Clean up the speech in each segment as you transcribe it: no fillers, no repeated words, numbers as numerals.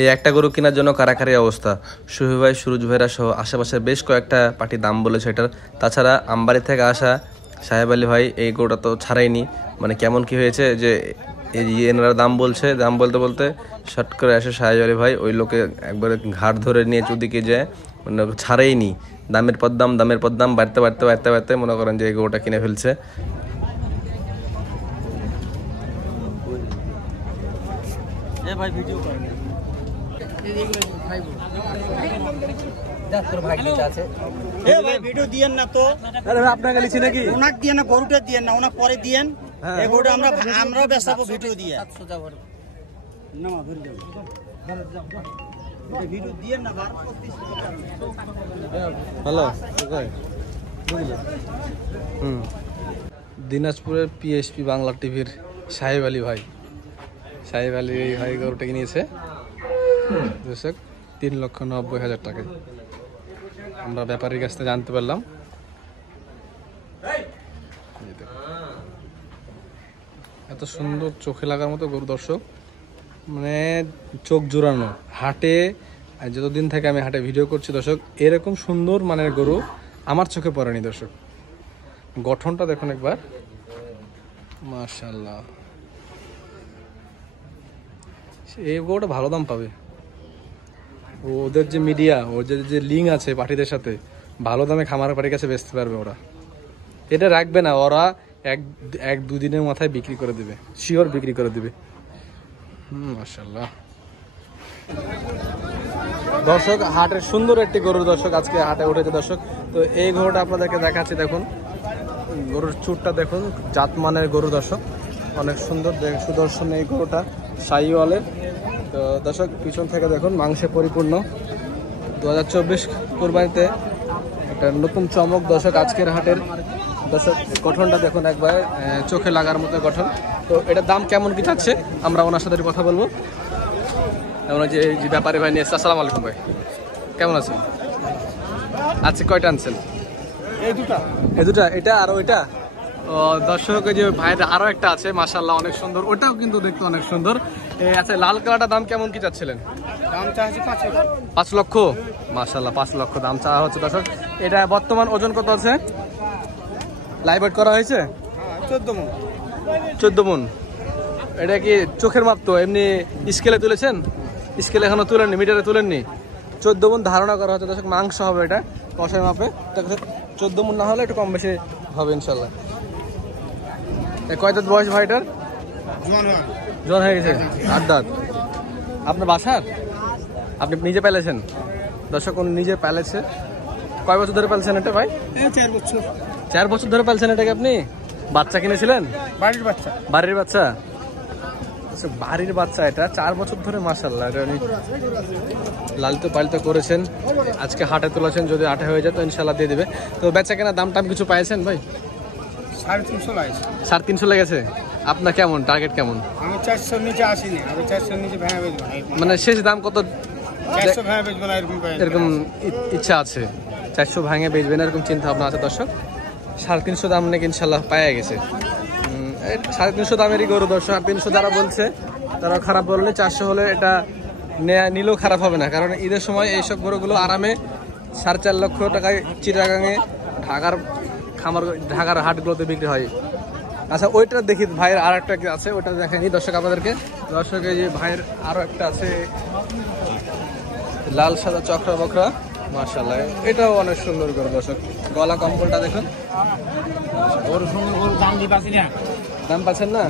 এই একটা গরু কেনার জন্য কারাকারি অবস্থা। সুহি ভাই, সুরজ ভাইরা সহ আশেপাশের বেশ কয়েকটা পার্টি দাম বলেছে এটার। তাছাড়া আমবাড়ি থেকে আসা সাহেব আলী ভাই এই গরুটা তো ছাড়াইনি, মানে কেমন কি হয়েছে যে এনারা দাম বলছে, দাম বলতে বলতে শর্ট করে আসে সাহেব আলী ভাই, ওই লোকে একবারে ঘাট ধরে নিয়ে চুদিকে যায়, মানে ছাড়াইনি। দামের পর দাম, দামের পর দাম বাড়তে বাড়তে বাড়তে বাড়তে মনে করেন যে এই গরুটা কিনে ফেলছে। আপনাকে লিখছি নাকি ওনাকে দিয়ে না, গরুটা দিয়ে না, ওনাকে পরে দিয়েন। এই গরুটা আমরা বেচাবো ভিডিও দিয়ে। হ্যালো, দিনাজপুরের পিএসপি বাংলা টিভির সাহেব আলী ভাই, সাহেব আলী ভাই গরুটা কিনেছে 3,90,000 টাকায়। আমরা ব্যাপারীর কাছ থেকে জানতে পারলাম। এত সুন্দর চোখে লাগার মতো গরু দর্শক, মানে চোখ জোড়ানো। হাটে যতদিন থেকে আমি হাটে ভিডিও করছি দর্শক, এরকম সুন্দর মানের গরু আমার চোখে পড়েনি দর্শক। গঠনটা দেখুন একবার, মাশাআল্লাহ। এই গরুটা ভালো দাম পাবে। ওদের যে মিডিয়া, ওদের যে লিঙ্ক আছে পার্টিদের সাথে, ভালো দামে খামার পার্টির কাছে বেচতে পারবে ওরা। এটা রাখবে না, ওরা এক দুদিনের মাথায় বিক্রি করে দেবে, শিওর বিক্রি করে দেবে। মাশাআল্লাহ দর্শক, হাটের সুন্দর একটি গরু দর্শক আজকে হাটে উঠেছে দর্শক। তো এই গরুটা আপনাদেরকে দেখাচ্ছি, দেখুন গরুর চুটটা দেখুন, জাতমানের গরু দর্শক, অনেক সুন্দর, সুদর্শন এই গরুটা, শাহিওয়ালের। তো দর্শক পিছন থেকে দেখুন মাংসে পরিপূর্ণ। 2024 কোরবানিতে একটা নতুন চমক দর্শক আজকের হাটের। দর্শক গঠনটা দেখুন একবার, চোখে লাগার মতো গঠন। তো এটার দাম কেমন কি যাচ্ছে আমরা ওনার সাথে কথা বলবো। এমন যে ব্যাপারী ভাই নিয়ে এসছে। আসসালামু আলাইকুম ভাই, কেমন আছেন? আজকে কয়টা আনছেন? এই দুটা, এটা আর ওইটা। ও দর্শক, যে ভাইয়ের আরো একটা আছে মাশাআল্লাহ, অনেক সুন্দর, ওটাও কিন্তু দেখতে অনেক সুন্দর। আচ্ছা, লাল কালারটা দাম কেমন কি চাচ্ছিলেন? দাম চাচ্ছি 5 লক্ষ। মাশাআল্লাহ 5 লক্ষ দাম চাওয়া হচ্ছে দর্শক। এটা বর্তমান ওজন কত আছে? লাইভ ওয়েট করা হয়েছে 14 মণ। এটা কি চোখের মাপ? তো এমনি স্কেলে তুলেছেন? স্কেলে এখনো তুলেননি, মিটারে তুলেননি। 14 মণ ধারণা করা হচ্ছে দর্শক। মাংস হবে এটা কষাই মাপে। 14 মণ না হলে একটু কম বেশি হবে ইনশাল্লাহ। কয় দাঁত বয়স ভাইটার? জন হয়ে গেছে, 8 দাঁত। আপনার বাসার? আপনি নিজে পালেছেন? দর্শক উনি নিজে পালেছে। কয় বছর ধরে পালছেন এটা ভাই? 4 বছর। 4 বছর ধরে পালছেন এটাকে আপনি? বাচ্চা কিনেছিলেন? বাড়ির বাচ্চা। বাড়ির বাচ্চা? আচ্ছা, বাড়ির বাচ্চা এটা 4 বছর ধরে। মাশাআল্লাহ, এটা উনি লালিত পালিত করেছেন, আজকে হাটে তুলেছেন। যদি হাটে হয়ে যায় তো ইনশাল্লাহ দিয়ে দেবে। তো বেচা কেনা দাম টাম কিছু পাইছেন ভাই? 350 লাগছে। 350 লেগেছে। আপনার কেমন টার্গেট কেমন? আমি 400 নিচে আসিনি, আমি 400 নিচে ভেঙে বেচবো না। মানে শেষ দাম কত? 400 ভেঙে বেচবো না এরকম ইচ্ছা আছে? 400 ভাঙে বেচবেন এরকম চিন্তা ভাবনা আছে দর্শক। 350 দাম নাকি ইনশাল্লাহ পাওয়া গেছে। 350 দামেরই গরু দর্শক। 350 যারা বলছে তারা খারাপ বললে, 400 হলে এটা নিলেও খারাপ হবে না, কারণ ঈদের সময় এইসব গরুগুলো আরামে 4.5 লক্ষ টাকায় চিটাগাঙে ঢাকার হাটগুলোতে বিক্রি হয়। আচ্ছা, ওইটা দেখি ভাইয়ের আর একটা আছে, ওইটা দেখাইনি দর্শক আপনাদেরকে। দর্শক এই যে ভাইয়ের আরো একটা আছে, লাল সাদা চক্রা বকরা, মাশাআল্লাহ, এটাও অনেক সুন্দর গরু দর্শক। গলা কম্বলটা দেখুন। দাম পাচ্ছেন না?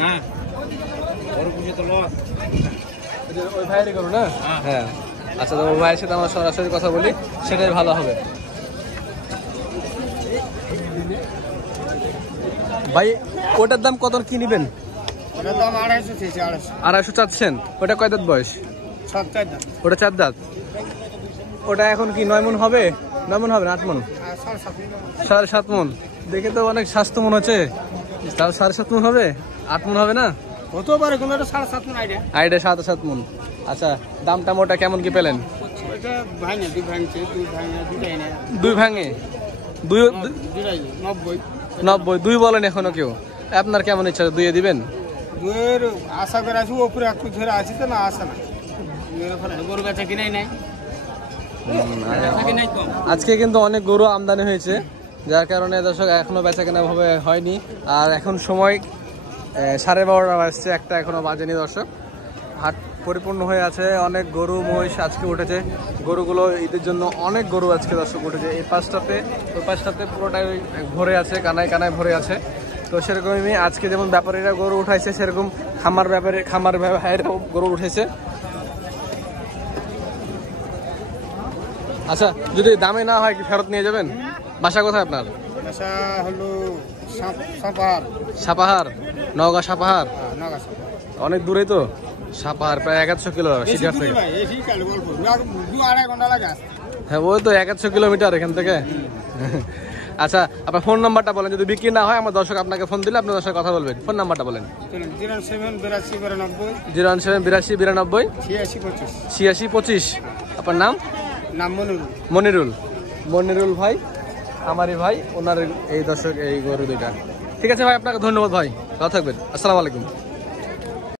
ওই ভাইয়েরই গরু না? হ্যাঁ। আচ্ছা, তো ভাইয়ের সাথে আমরা সরাসরি কথা বলি, সেটাই ভালো হবে। ভাই ওটার দাম কত কি নিবেন? ওটার দাম 250 চাচ্ছেন। ওটা কয় দাঁত বয়স? 4 দাঁত। ওটা 4 দাঁত। ওটা এখন কি 9 মণ হবে? 9 মণ হবে না 8 মণ? 7.5 মণ। দেখে তো অনেক স্বাস্থ্য মন হচ্ছে। 7.5 মণ হবে? 8 মণ হবে না? হতে পারে, কিন্তু এটা 7.5 মণ আইডিয়া। 7.5 মণ। আচ্ছা, দামটা মোটা কেমন কি পেলেন? এটা ভাঙে, 2 ভাঙছে, 2 ভাঙে, 2টাই না। 2 ভাঙে? 2 90 2 বলেন এখনো কেউ? আপনার কেমন ইচ্ছা দুইয়ে দিবেন? দুয়ের আশা করে আছি, ওপরে একটু ধরে আছি তো না আসে না। দুয়ের ওপরে গরু বেচা কিনাই নাই। বেচা কিনাই কম। আজকে কিন্তু অনেক গরু আমদানি হয়েছে, যার কারণে দর্শক এখনো বেচা কেনা ভাবে হয়নি। আর এখন সময় 12:30 বাজছে, একটা এখনো বাজেনি দর্শক। হাট পরিপূর্ণ হয়ে আছে, অনেক গরু মহিষ আজকে উঠেছে। গরুগুলো ঈদের জন্য অনেক গরু আজকে দর্শক উঠেছে। এই পাশটাতে ওই পাশটাতে পুরোটাই ভরে আছে, কানায় কানায় ভরে আছে। তো সেরকমই আজকে যেমন ব্যাপারীরা গরু উঠাইছে, সেরকম খামার ব্যবসায়ীরাও গরু উঠেছে। আচ্ছা, যদি দামে না হয় কি ফেরত নিয়ে যাবেন? বাসা কোথায় আপনার? বাসা হলো সাপাহার। সাপাহার, নওগাঁ সাপাহার। নগা সাপাহার। অনেক দূরেই তো সাপাহার, প্রায় 1100 কিলো সিটিহাট থেকে। আড়াই ঘন্টা লাগে আসতে। হ্যাঁ, ওই তো 1100 কিলোমিটার এখান থেকে। আচ্ছা, আপনার ফোন নাম্বারটা বলেন, যদি বিক্রি না হয় আমার দর্শক আপনাকে ফোন দিলে আপনি দর্শক কথা বলবেন। ফোন নাম্বারটা বলেন। 078292 86 25। আপনার নাম? নাম মনিরুল। মনিরুল ভাই, আমারই ভাই, ওনার এই দর্শক এই গরু দুইটা। ঠিক আছে ভাই, আপনাকে ধন্যবাদ ভাই, ভালো থাকবেন। আসসালামু আলাইকুম।